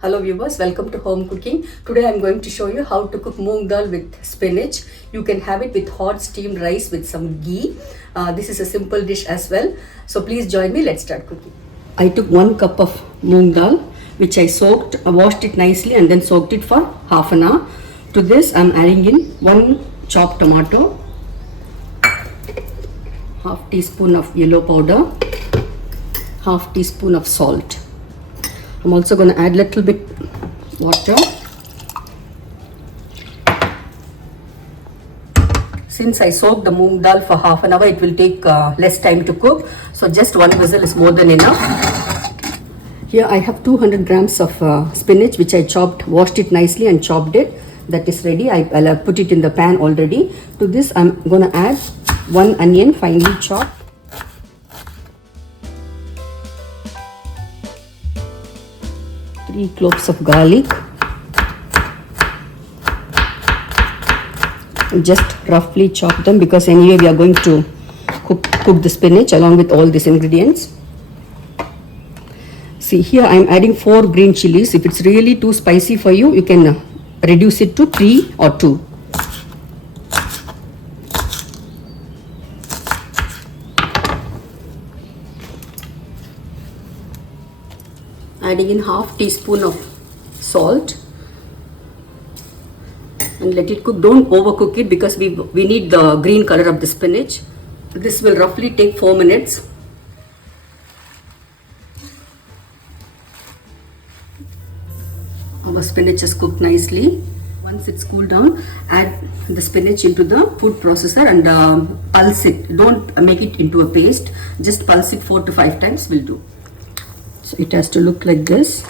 Hello viewers, welcome to home cooking. Today I am going to show you how to cook moong dal with spinach. You can have it with hot steamed rice with some ghee. This is a simple dish as well. So please join me, let's start cooking. I took 1 cup of moong dal which I washed it nicely and then soaked it for half an hour. To this I am adding in 1 chopped tomato, half teaspoon of yellow powder, half teaspoon of salt. I'm also going to add little bit water. Since I soaked the moong dal for half an hour, it will take less time to cook. So just 1 whistle is more than enough. Here I have 200 grams of spinach which I washed it nicely and chopped it. That is ready. I'll put it in the pan already. To this I'm going to add 1 onion finely chopped. 3 cloves of garlic. Just roughly chop them because anyway we are going to cook the spinach along with all these ingredients. See, here I am adding 4 green chillies. If it's really too spicy for you, you can reduce it to 3 or 2. Adding in half teaspoon of salt and let it cook. Don't overcook it because we need the green color of the spinach. This will roughly take 4 minutes. Our spinach is cooked nicely. Once it's cooled down, add the spinach into the food processor and pulse it. Don't make it into a paste. Just pulse it 4 to 5 times will do. So it has to look like this.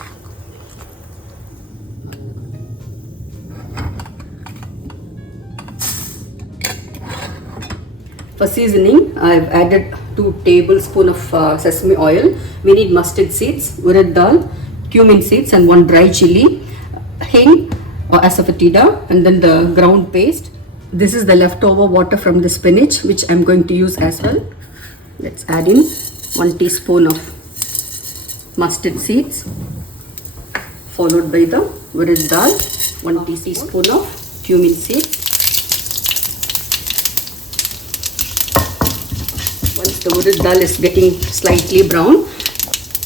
For seasoning, I've added 2 tablespoons of sesame oil. We need mustard seeds, urad dal, cumin seeds and 1 dry chilli, hing or asafoetida, and then the ground paste. This is the leftover water from the spinach which I'm going to use as well. Let's add in 1 teaspoon of mustard seeds, followed by the urad dal, 1 teaspoon of cumin seeds. Once the urad dal is getting slightly brown,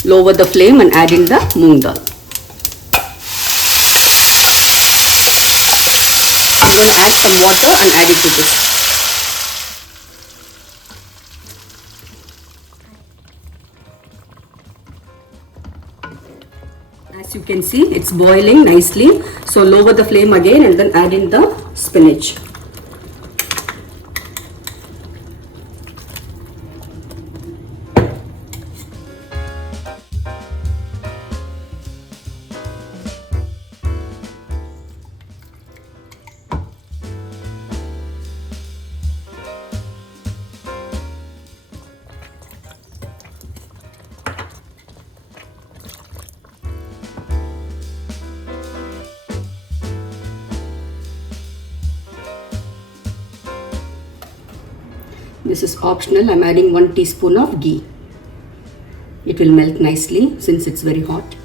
lower the flame and add in the moong dal. I'm going to add some water and add it to this. As you can see, it's boiling nicely. So lower the flame again and then add in the spinach. This is optional. I'm adding 1 teaspoon of ghee. It will melt nicely since it's very hot.